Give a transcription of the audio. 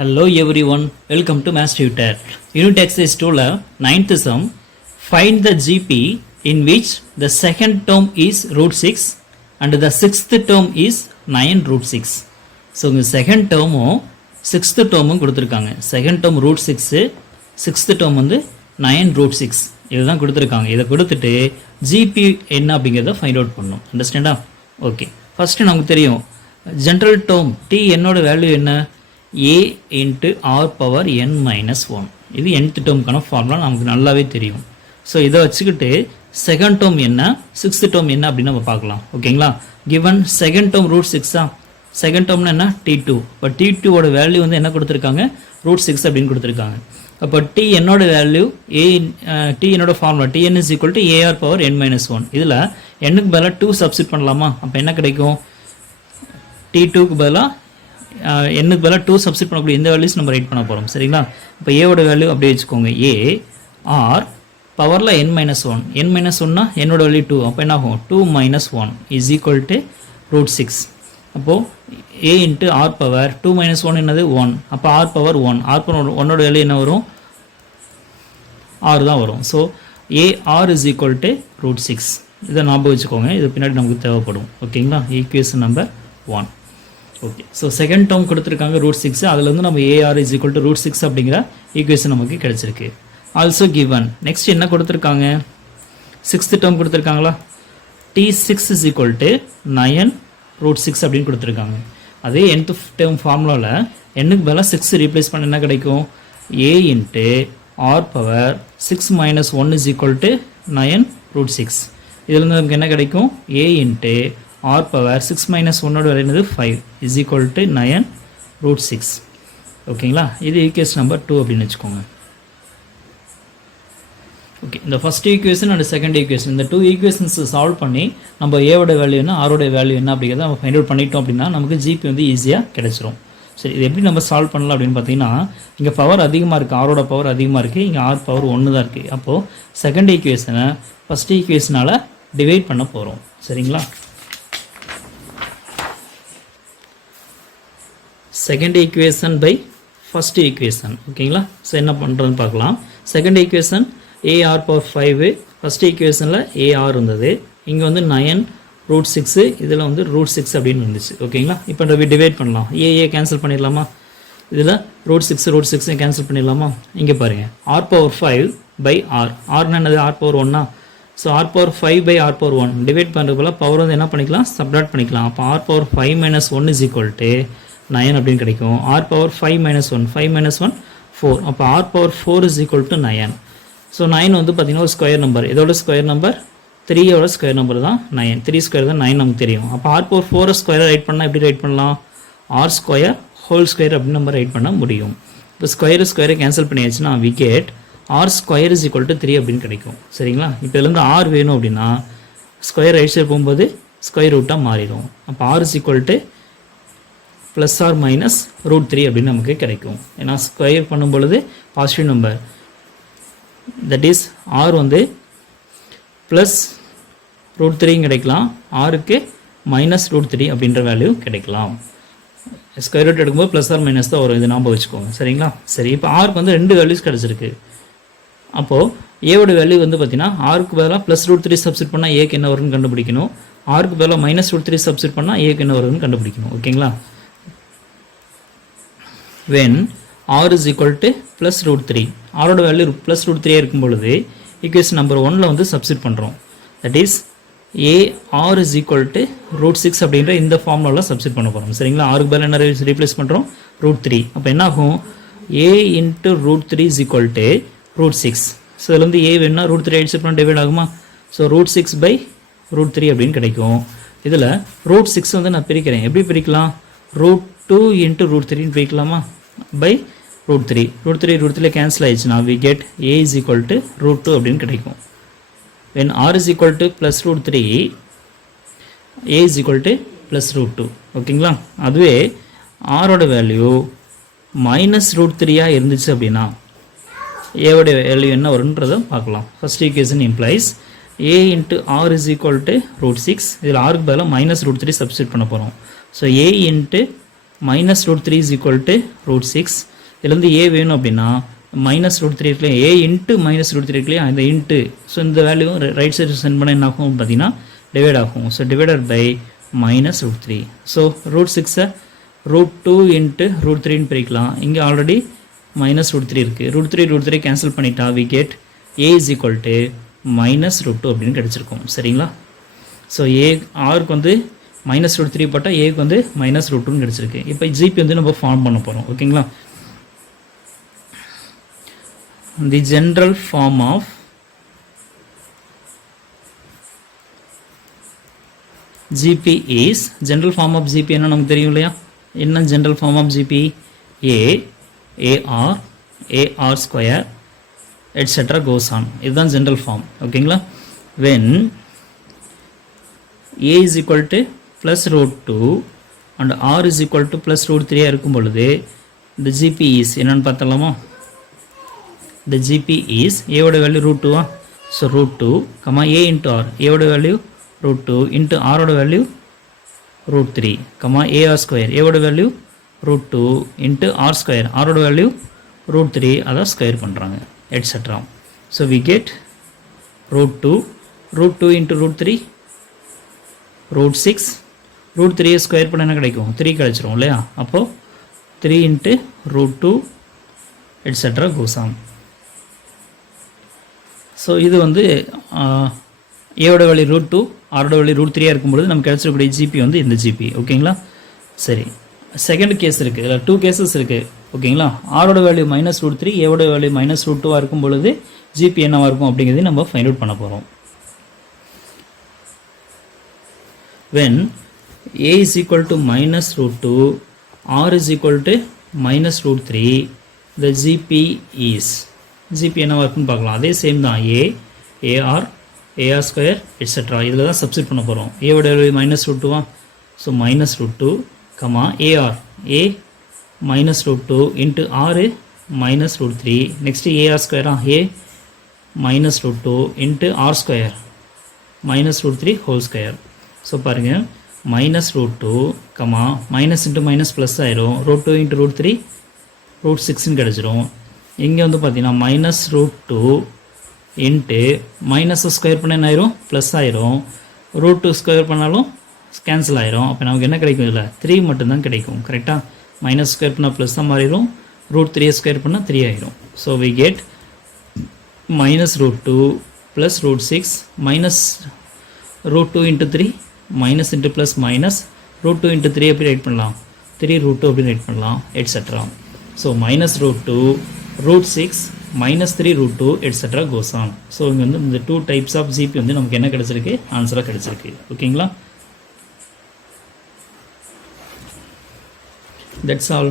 Hello everyone, welcome to Math Tutor. Unit exercise 2 9th sum. Find the GP in which the second term is root 6 and the sixth term is 9 root 6. So the second term sixth term கொடுத்திருக்காங்க. Second term root 6, sixth term வந்து 9 root 6. இதுதான் கொடுத்திருக்காங்க. இதை கொடுத்துட்டு GP என்ன அப்படிங்கறத find out பண்ணனும். அண்டர்ஸ்டாண்டா? Okay. First நமக்கு தெரியும் ஜெனரல் டேர்ம் t என்னோட வேல்யூ என்ன? a into r power n minus 1. இது nth டேர்முக்கான ஃபார்முலா நமக்கு நல்லாவே தெரியும். ஸோ இதை வச்சுக்கிட்டு செகண்ட் டேர்ம் என்ன, சிக்ஸ்த் டேர்ம் என்ன அப்படின்னு நம்ம பார்க்கலாம். ஓகேங்களா? Given second term root 6 second டேர்ம்னா என்ன? t2. இப்போ t2ஓட வேல்யூ வந்து என்ன கொடுத்துருக்காங்க? ரூட் 6 அப்படின்னு கொடுத்துருக்காங்க. அப்போ t என்னோட வேல்யூ t என்னோட formula tn is equal to ar power n minus 1. இதில் nக்கு பதிலாக 2 சப்ஸ்டிட் பண்ணலாமா? அப்போ என்ன கிடைக்கும்? t2க்கு பதிலாக என்னுக்கு பதிலாக 2 சப்ஸ்டிட் பண்ணக்கூடிய இந்த வேல்யூஸ் நம்ம ரைட் பண்ண போகிறோம். சரிங்களா? இப்போ ஏவோட வேல்யூ அப்படியே வச்சுக்கோங்க. ஏ ஆர் பவரில் n மைனஸ் 1. n மைனஸ் 1னா என்னோட வேல்யூ 2. அப்போ என்ன ஆகும்? 2 minus 1 is equal to root 6. அப்போது A into R power 2 minus 1 என்னது 1. அப்போ ஆர் பவர் 1. ஆர் பவர் 1ஓட வேல்யூ என்ன வரும்? ஆர் தான் வரும். So A R is equal to root 6. இதை ஞாபகம் வச்சுக்கோங்க. இது பின்னாடி நமக்கு தேவைப்படும். ஓகேங்களா? Equation number 1. Okay. So second term கொடுத்துருக்காங்க ரூட் 6. அதுலேருந்து நம்ம a r is equal to root 6 அப்படிங்கிற ஈக்குவேஷன் நமக்கு கிடைச்சிருக்கு. ஆல்சோ கிவன் நெக்ஸ்ட் என்ன கொடுத்துருக்காங்க? சிக்ஸ்த் டேர்ம் கொடுத்துருக்காங்களா? t6 is equal to 9 root 6 அப்படின்னு கொடுத்துருக்காங்க. அதே nth டேர்ம் ஃபார்முலாவில் என்னுக்கு பதிலாக 6 ரீப்ளேஸ் பண்ண என்ன கிடைக்கும்? a into R power 6 minus 1 is equal to 9 root 6. இதுலேருந்து நமக்கு என்ன கிடைக்கும்? a into r power 6 minus 1ஓட வேல்யூ என்னது? 5 இஸ் ஈக்குவல் டு 9 ரூட் 6. ஓகேங்களா? இது ஈக்குவேஷன் நம்பர் 2 அப்படின்னு வச்சுக்கோங்க. ஓகே. இந்த first equation and second equation இந்த 2 ஈக்குவேஷன்ஸ் சால்வ் பண்ணி நம்ம ஏவோட வேல்யூ என்ன, ஆரோட வேல்யூ என்ன அப்படிங்கிறத நம்ம ஃபைண்ட் அவுட் பண்ணிட்டோம் அப்படின்னா நமக்கு ஜிபி வந்து ஈஸியாக கிடைச்சிரும். சரி, இது எப்படி நம்ம சால்வ் பண்ணலாம் அப்படின்னு பார்த்தீங்கன்னா, இங்கே பவர் அதிகமாக இருக்குது, ஆரோட பவர் அதிகமாக இருக்குது, இங்கே ஆர் பவர் 1 தான் இருக்குது. அப்போது செகண்ட் ஈக்குவேஷனை ஃபஸ்ட் ஈக்குவேஷனால் டிவைட் பண்ண போகிறோம். சரிங்களா? Second equation by first equation. ஓகேங்களா? ஸோ என்ன பண்ணுறதுன்னு பார்க்கலாம். Second equation a r power 5, first ஈக்குவேஷனில் ஏஆர் இருந்தது, இங்கே வந்து 9 ரூட் 6, இதில் வந்து ரூட் 6 அப்படின்னு இருந்துச்சு. ஓகேங்களா? இப்போ நம்ம டிவைட் பண்ணலாம். ஏ கேன்சல் பண்ணிடலாமா? இதில் ரூட் 6 கேன்சல் பண்ணிடலாமா? இங்கே பாருங்கள், ஆர் பவர் 5 பை ஆர். ஆர்னா என்னது? R power 1. So r power 5 by r power 1 divide பண்ணுறது போல் பவர் வந்து என்ன பண்ணிக்கலாம்? சப்ராக்ட் பண்ணிக்கலாம். அப்போ R power 5 minus 1 is equal to 9 அப்படின்னு கிடைக்கும். R power 5 minus 1 5 minus 1 4. அப்போ R power 4 is equal to 9. So 9 வந்து பார்த்தீங்கன்னா ஒரு ஸ்கொயர் நம்பர். இதோட ஸ்கொயர் நம்பர் 3யோட ஸ்கொயர் நம்பர் தான் 9. 3 ஸ்கொயர் தான் 9 நமக்கு தெரியும். அப்போ ஆர் பவர் 4 ஸ்கொயரை ரைட் பண்ணால் எப்படி ரைட் பண்ணலாம்? ஆர் ஸ்கொயர் ஹோல் ஸ்கொயர் அப்படின்னு நம்ம ரைட் பண்ண முடியும். இப்போ ஸ்கொயரை கேன்சல் பண்ணியாச்சுன்னா we get R square is equal to 3 அப்படின்னு கிடைக்கும். சரிங்களா? இப்போ இதுலேருந்து ஆர் வேணும் அப்படின்னா ஸ்கொயர் ரைட் சைடு போகும்போது ஸ்கொயர் ரூட்டாக மாறிடும். அப்போ R is equal to plus or minus root 3 அப்படின்னு நமக்கு கிடைக்கும். ஏன்னா ஸ்கொயர் பண்ணும் பொழுது positive number, that is R வந்து ப்ளஸ் ரூட் 3 கிடைக்கலாம், ஆருக்கு மைனஸ் ரூட் 3 அப்படின்ற வேல்யூ கிடைக்கலாம். ஸ்கொயர் ரூட் எடுக்கும்போது ப்ளஸ் ஆர் மைனஸ் தான் வரும். இது ஞாபகம் வச்சுக்கோங்க. சரிங்களா? சரி, இப்போ ஆருக்கு வந்து 2 வேல்யூஸ் கிடச்சிருக்கு. அப்போது ஏவோட வேல்யூ வந்து பார்த்தீங்கன்னா ஆருக்கு பதிலாக ப்ளஸ் ரூட் 3 சப்ஸ்டிட் பண்ணால் ஏக்கு என்ன வரும்னு கண்டுபிடிக்கணும், ஆருக்கு பதிலாக மைனஸ் ரூட் 3 சப்ஸ்டிட் பண்ணால் ஏக்கு என்ன வரும்னு கண்டுபிடிக்கணும். ஓகேங்களா? when r is equal to plus root 3, ஆரோட வேல்யூ plus root 3 இருக்கும் பொழுது ஈக்குவேஷன் நம்பர் 1ல வந்து சப்ஸ்டிட் பண்ணுறோம். That is ar is equal to root 6 அப்படின்ற இந்த ஃபார்முலாவில் சப்ஸ்டிட் பண்ண போகிறோம். சரிங்களா? ஆருக்கு பதில் என்ன ரீப்ளேஸ் பண்ணுறோம்? ரூட் 3. அப்போ என்ன ஆகும்? a into root 3 is equal to root 6. So இதில் வந்து a வேணும்னா ரூட் 3 அடிச்சு பண்ண டிவைட் ஆகுமா? ஸோ ரூட் 6 பை ரூட் 3 அப்படின்னு கிடைக்கும். இதில் ரூட் 6 வந்து நான் பிரிக்கிறேன். எப்படி பிரிக்கலாம்? ரூட் 2 இன்ட்டு ரூட் 3 பிரிக்கலாமா? By root 3. ரூட் 3 கேன்சல் ஆயிடுச்சுன்னா we get a is equal to root 2 அப்படின்னு கிடைக்கும். when r is equal to plus root 3, a is equal to plus root 2. ஓகேங்களா? அதுவே ஆரோட வேல்யூ மைனஸ் ரூட் 3 இருந்துச்சு அப்படின்னா ஏவோட வேல்யூ என்ன வரும்ன்றதை பார்க்கலாம். First equation implies a into r is equal to root 6. இதில் ஆருக்கு பதிலாக மைனஸ் ரூட் 3 சப்ஸ்டிட் பண்ண போகிறோம். So a into minus root 3 is equal to root 6. இதிலிருந்து a வேணும் அப்படின்னா minus root 3 இருக்குல்லையா, a into minus root 3 இருக்குல்லையா, இந்த into, ஸோ இந்த வேல்யூ ரைட் சைடு சென்ட் பண்ண என்ன ஆகும் பார்த்தீங்கன்னா டிவைட் ஆகும். So divided by minus root 3. So root 6 root 2 into root 3 பிரிக்கலாம். இங்கே ஆல்ரெடி minus root 3 இருக்குது. root 3 கேன்சல் பண்ணிட்டா we get a is equal to minus root 2 அப்படின்னு கிடச்சிருக்கும். சரிங்களா? ஸோ ஆருக்கு வந்து minus root 3 போட்டால் ஏக்கு வந்து minus root 2 கிடச்சிருக்கு. இப்போ ஜிபி வந்து நம்ம ஃபார்ம் பண்ண போகிறோம். ஓகேங்களா? The general form of GP is, general form of GP என்ன நமக்கு தெரியும் இல்லையா? என்ன general form of GP? A r a r square etcetera goes on. இதுதான் ஜென்ரல் ஃபார்ம். ஓகேங்களா? When a is equal to plus root 2 and r is equal to plus root 3 இருக்கும் பொழுது the gp is என்னன்னு பார்த்தலாமா? the gp is a ஓட value root 2 so root 2 comma a into r, a ஓட value root 2 into r ஓட value root 3 comma a r square, a ஓட value root 2 into r square, r ஓட value root 3 அதை square பண்ணுறாங்க etc. so we get root 2 into root 3 root 6, root 3 square பண்ண என்ன கிடைக்கும்? 3 கிடைச்சிரும் இல்லையா? அப்போது 3 into root 2 etc. goes on. So இது வந்து ஏவோட வேல்யூ root 2, ஆரோட வேல்யூ root 3 இருக்கும்பொழுது நமக்கு கிடைச்சிருக்கக்கூடிய ஜிபி வந்து இந்த ஜிபி. ஓகேங்களா? சரி, செகண்ட் கேஸ் இருக்குது. இதில் 2 கேசஸ் இருக்குது. ஓகேங்களா? ஆரோட வேல்யூ minus root 3, ஏவோட வேல்யூ minus root 2 இருக்கும் பொழுது ஜிபி என்னவாக இருக்கும் அப்படிங்கிறதையும் நம்ம ஃபைண்ட் அவுட் பண்ண போகிறோம். when a is equal to minus root 2, r is equal to minus root 3, the gp is, gp என்னவா இருக்குன்னு பார்க்கலாம். அதே சேம் தான், a ar ar square etc. இதில் தான் சப்ஸ்டிட் பண்ண போகிறோம். a ஓட value minus root 2 so minus root 2 comma ar, a minus root 2 into r minus root 3, next ar square a minus root 2 into r square minus root 3 whole square. So பாருங்கள், minus root 2 comma minus into minus plus ஆயிரும், root 2 into root 3 root 6 கிடச்சிரும். இங்கே வந்து பார்த்தீங்கன்னா minus root 2 into minus square பண்ண என்ன ஆயிரும்? Plus ஆயிரும். root 2 ஸ்கொயர் பண்ணாலும் கேன்சல் ஆயிரும். அப்போ நமக்கு என்ன கிடைக்கும்? இதில் 3 மட்டும்தான் கிடைக்கும். கரெக்டாக? மைனஸ் ஸ்கொயர் பண்ணால் ப்ளஸ் தான் மாறிடும், root 3 ஸ்கொயர் பண்ணால் 3 ஆயிரும். So we get minus root 2 plus root 6 minus root 2 into 3 minus into plus minus root 2 into 3 எப்படி ரைட் பண்ணலாம்? 3 root 2 அப்படி ரைட் பண்ணலாம் etc. So minus root 2 root 6 minus 3 root 2 etc. goes on. So இங்கே வந்து இந்த 2 types of GB வந்து நமக்கு என்ன கிடச்சிருக்கு? ஆன்சராக கிடச்சிருக்கு. ஓகேங்களா? That's all.